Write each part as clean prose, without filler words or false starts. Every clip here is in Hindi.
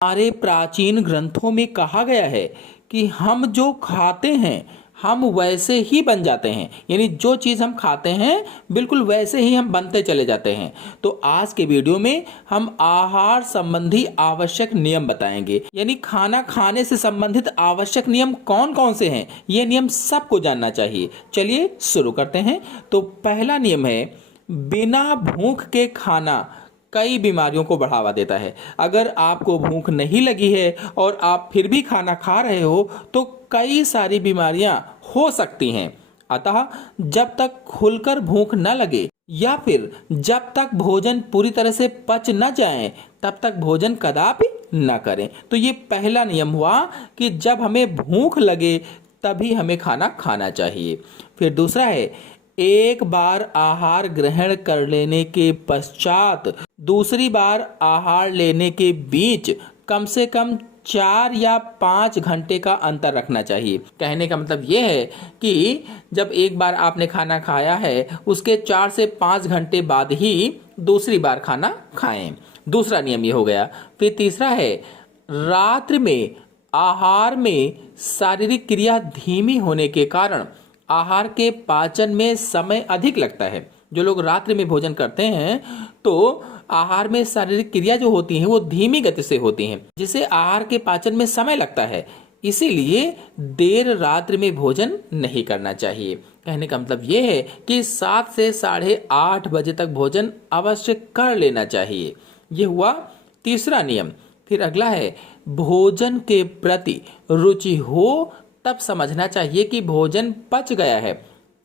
हमारे प्राचीन ग्रंथों में कहा गया है कि हम जो खाते हैं हम वैसे ही बन जाते हैं, यानी जो चीज़ हम खाते हैं बिल्कुल वैसे ही हम बनते चले जाते हैं। तो आज के वीडियो में हम आहार संबंधी आवश्यक नियम बताएंगे, यानी खाना खाने से संबंधित आवश्यक नियम कौन कौन से हैं, ये नियम सबको जानना चाहिए। चलिए शुरू करते हैं। तो पहला नियम है, बिना भूख के खाना कई बीमारियों को बढ़ावा देता है। अगर आपको भूख नहीं लगी है और आप फिर भी खाना खा रहे हो तो कई सारी बीमारियां हो सकती हैं। अतः जब तक खुलकर भूख न लगे या फिर जब तक भोजन पूरी तरह से पच न जाए तब तक भोजन कदापि न करें। तो ये पहला नियम हुआ कि जब हमें भूख लगे तभी हमें खाना खाना चाहिए। फिर दूसरा है, एक बार आहार ग्रहण कर लेने के पश्चात दूसरी बार आहार लेने के बीच कम से कम 4 या 5 घंटे का अंतर रखना चाहिए। कहने का मतलब ये है कि जब एक बार आपने खाना खाया है उसके 4 से 5 घंटे बाद ही दूसरी बार खाना खाएं। दूसरा नियम ये हो गया। फिर तीसरा है, रात्रि में आहार में शारीरिक क्रिया धीमी होने के कारण आहार के पाचन में समय अधिक लगता है। जो लोग रात्रि में भोजन करते हैं तो आहार में शारीरिक क्रिया जो होती है वो धीमी गति से होती हैं, जिससे आहार के पाचन में समय लगता है। इसीलिए देर रात्रि में भोजन नहीं करना चाहिए। कहने का मतलब ये है कि 7 से 8:30 बजे तक भोजन अवश्य कर लेना चाहिए। ये हुआ तीसरा नियम। फिर अगला है, भोजन के प्रति रुचि हो तब समझना चाहिए कि भोजन पच गया है,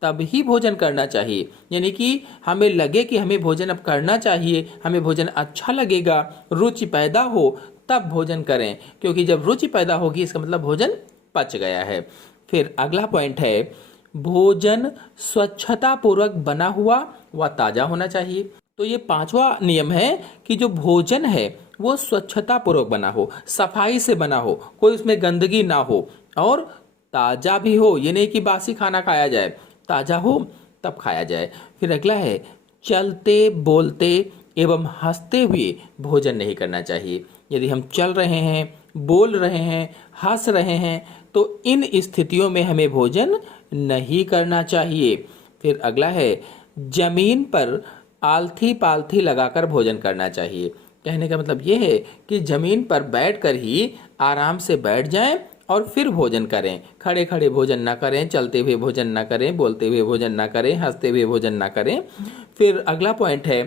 तब ही भोजन करना चाहिए। यानी कि हमें लगे कि हमें भोजन अब करना चाहिए, हमें भोजन अच्छा लगेगा, रुचि पैदा हो तब भोजन करें, क्योंकि जब रुचि पैदा होगी इसका मतलब भोजन पच गया है। फिर अगला पॉइंट है, भोजन स्वच्छता पूर्वक बना हुआ व ताजा होना चाहिए। तो ये पांचवा नियम है कि जो भोजन है वो स्वच्छता पूर्वक बना हो, सफाई से बना हो, कोई उसमें गंदगी ना हो और ताजा भी हो। ये नहीं कि बासी खाना खाया जाए, ताजा हो तब खाया जाए। फिर अगला है, चलते बोलते एवं हंसते हुए भोजन नहीं करना चाहिए। यदि हम चल रहे हैं, बोल रहे हैं, हंस रहे हैं तो इन स्थितियों में हमें भोजन नहीं करना चाहिए। फिर अगला है, जमीन पर आलथी पालथी लगाकर भोजन करना चाहिए। कहने का मतलब ये है कि जमीन पर बैठकर ही आराम से बैठ जाएं और फिर भोजन करें। खड़े खड़े भोजन ना करें, चलते हुए भोजन ना करें, बोलते हुए भोजन ना करें, हंसते हुए भोजन ना करें। फिर अगला पॉइंट है,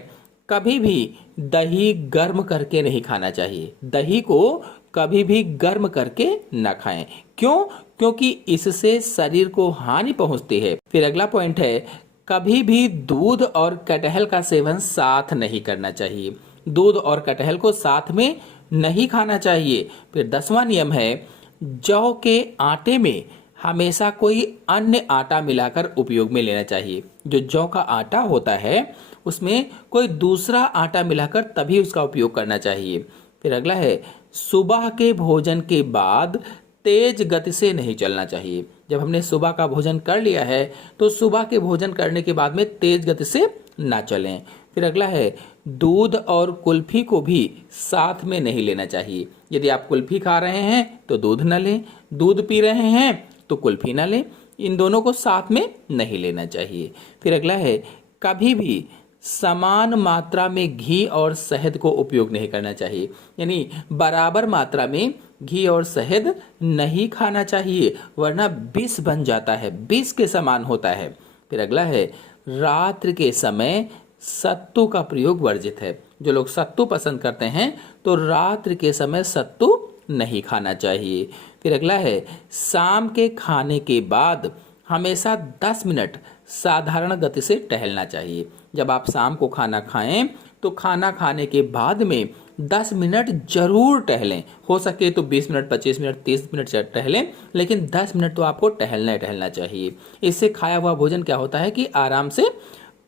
कभी भी दही गर्म करके नहीं खाना चाहिए। दही को कभी भी गर्म करके ना खाएं। क्यों? क्योंकि इससे शरीर को हानि पहुंचती है। फिर अगला पॉइंट है, कभी भी दूध और कटहल का सेवन साथ नहीं करना चाहिए। दूध और कटहल को साथ में नहीं खाना चाहिए। फिर 10वां नियम है, जौ के आटे में हमेशा कोई अन्य आटा मिलाकर उपयोग में लेना चाहिए। जो जौ का आटा होता है उसमें कोई दूसरा आटा मिलाकर तभी उसका उपयोग करना चाहिए। फिर अगला है, सुबह के भोजन के बाद तेज गति से नहीं चलना चाहिए। जब हमने सुबह का भोजन कर लिया है तो सुबह के भोजन करने के बाद में तेज गति से ना चलें। फिर अगला है, दूध और कुल्फी को भी साथ में नहीं लेना चाहिए। यदि आप कुल्फी खा रहे हैं तो दूध न लें, दूध पी रहे हैं तो कुल्फी न लें, इन दोनों को साथ में नहीं लेना चाहिए। फिर अगला है, कभी भी समान मात्रा में घी और शहद को उपयोग नहीं करना चाहिए। यानी बराबर मात्रा में घी और शहद नहीं खाना चाहिए वरना विष बन जाता है, विष के समान होता है। फिर अगला है, रात्रि के समय सत्तू का प्रयोग वर्जित है। जो लोग सत्तू पसंद करते हैं तो रात्रि के समय सत्तू नहीं खाना चाहिए। फिर अगला है, शाम के खाने के बाद हमेशा 10 मिनट साधारण गति से टहलना चाहिए। जब आप शाम को खाना खाएं तो खाना खाने के बाद में 10 मिनट जरूर टहलें। हो सके तो 20 मिनट, 25 मिनट, 30 मिनट टहलें, लेकिन 10 मिनट तो आपको टहलना ही टहलना चाहिए। इससे खाया हुआ भोजन क्या होता है कि आराम से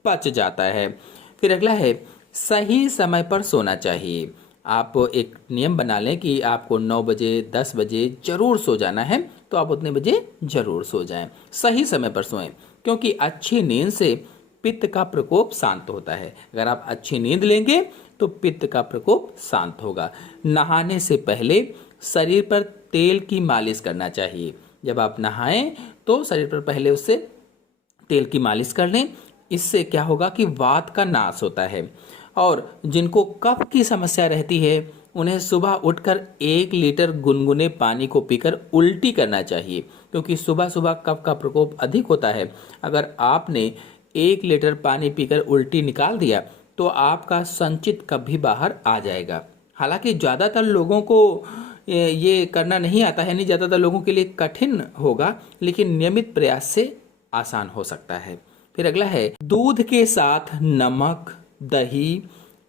पच जाता है। फिर अगला है, सही समय पर सोना चाहिए। आप एक नियम बना लें कि आपको 9 बजे 10 बजे जरूर सो जाना है तो आप उतने बजे जरूर सो जाएं। सही समय पर सोएं, क्योंकि अच्छी नींद से पित्त का प्रकोप शांत होता है। अगर आप अच्छी नींद लेंगे तो पित्त का प्रकोप शांत होगा। नहाने से पहले शरीर पर तेल की मालिश करना चाहिए। जब आप नहाएं तो शरीर पर पहले उससे तेल की मालिश कर लें। इससे क्या होगा कि वात का नाश होता है। और जिनको कफ की समस्या रहती है उन्हें सुबह उठकर 1 लीटर गुनगुने पानी को पीकर उल्टी करना चाहिए, क्योंकि सुबह सुबह कफ का प्रकोप अधिक होता है। अगर आपने 1 लीटर पानी पीकर उल्टी निकाल दिया तो आपका संचित कफ भी बाहर आ जाएगा। हालांकि ज़्यादातर लोगों को ये करना नहीं आता है, नहीं, ज़्यादातर लोगों के लिए कठिन होगा, लेकिन नियमित प्रयास से आसान हो सकता है। फिर अगला है, दूध के साथ नमक, दही,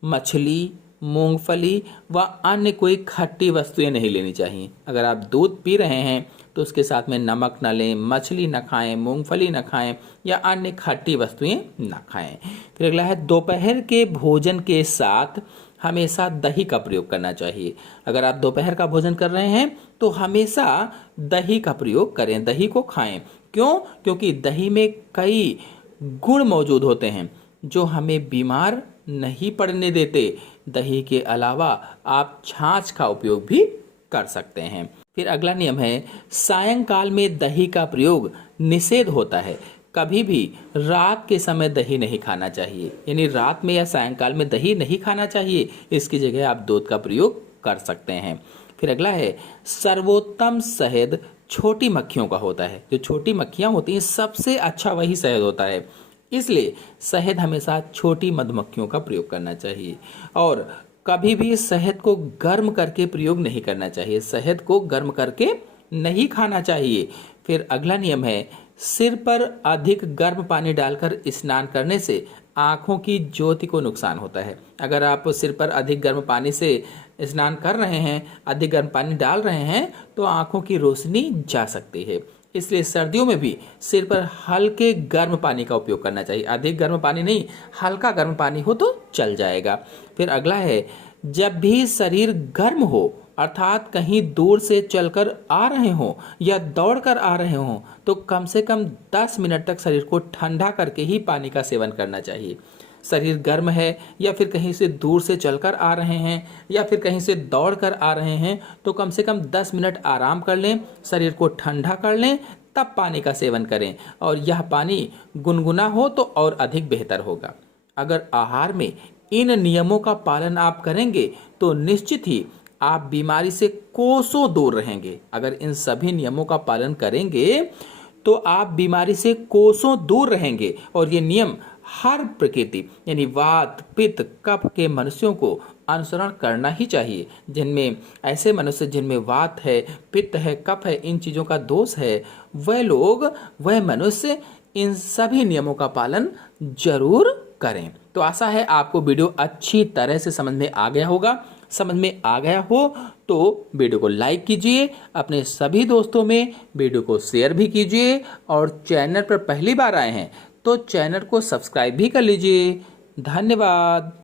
मछली, मूंगफली व अन्य कोई खट्टी वस्तुएं नहीं लेनी चाहिए। अगर आप दूध पी रहे हैं तो उसके साथ में नमक न लें, मछली न खाएं, मूंगफली न खाएं या अन्य खट्टी वस्तुएं न खाएं। फिर अगला है, दोपहर के भोजन के साथ हमेशा दही का प्रयोग करना चाहिए। अगर आप दोपहर का भोजन कर रहे हैं तो हमेशा दही का प्रयोग करें, दही को खाएं। क्यों? क्योंकि दही में कई गुण मौजूद होते हैं जो हमें बीमार नहीं पड़ने देते। दही के अलावा आप छाछ का उपयोग भी कर सकते हैं। फिर अगला नियम है, सायंकाल में दही का प्रयोग निषेध होता है। कभी भी रात के समय दही नहीं खाना चाहिए, यानी रात में या सायंकाल में दही नहीं खाना चाहिए। इसकी जगह आप दूध का प्रयोग कर सकते हैं। फिर अगला है, सर्वोत्तम शहद छोटी मक्खियों का होता है। जो छोटी मक्खियां होती हैं सबसे अच्छा वही शहद होता है, इसलिए शहद हमेशा छोटी मधुमक्खियों का प्रयोग करना चाहिए। और कभी भी शहद को गर्म करके प्रयोग नहीं करना चाहिए, शहद को गर्म करके नहीं खाना चाहिए। फिर अगला नियम है, सिर पर अधिक गर्म पानी डालकर स्नान करने से आंखों की ज्योति को नुकसान होता है। अगर आप सिर पर अधिक गर्म पानी से स्नान कर रहे हैं, अधिक गर्म पानी डाल रहे हैं, तो आंखों की रोशनी जा सकती है। इसलिए सर्दियों में भी सिर पर हल्के गर्म पानी का उपयोग करना चाहिए। अधिक गर्म पानी नहीं, हल्का गर्म पानी हो तो चल जाएगा। फिर अगला है, जब भी शरीर गर्म हो, अर्थात कहीं दूर से चलकर आ रहे हों या दौड़कर आ रहे हों, तो कम से कम 10 मिनट तक शरीर को ठंडा करके ही पानी का सेवन करना चाहिए। शरीर गर्म है या फिर कहीं से दूर से चलकर आ रहे हैं या फिर कहीं से दौड़ कर आ रहे हैं, तो कम से कम 10 मिनट आराम कर लें, शरीर को ठंडा कर लें, तब पानी का सेवन करें। और यह पानी गुनगुना हो तो और अधिक बेहतर होगा। अगर आहार में इन नियमों का पालन आप करेंगे तो निश्चित ही आप बीमारी से कोसों दूर रहेंगे। अगर इन सभी नियमों का पालन करेंगे तो आप बीमारी से कोसों दूर रहेंगे। और ये नियम हर प्रकृति यानी वात, पित्त, कफ के मनुष्यों को अनुसरण करना ही चाहिए। जिनमें ऐसे मनुष्य जिनमें वात है, पित्त है, कफ है, इन चीज़ों का दोष है, वह मनुष्य इन सभी नियमों का पालन जरूर करें। तो आशा है आपको वीडियो अच्छी तरह से समझ में आ गया होगा। समझ में आ गया हो तो वीडियो को लाइक कीजिए, अपने सभी दोस्तों में वीडियो को शेयर भी कीजिए, और चैनल पर पहली बार आए हैं तो चैनल को सब्सक्राइब भी कर लीजिए। धन्यवाद।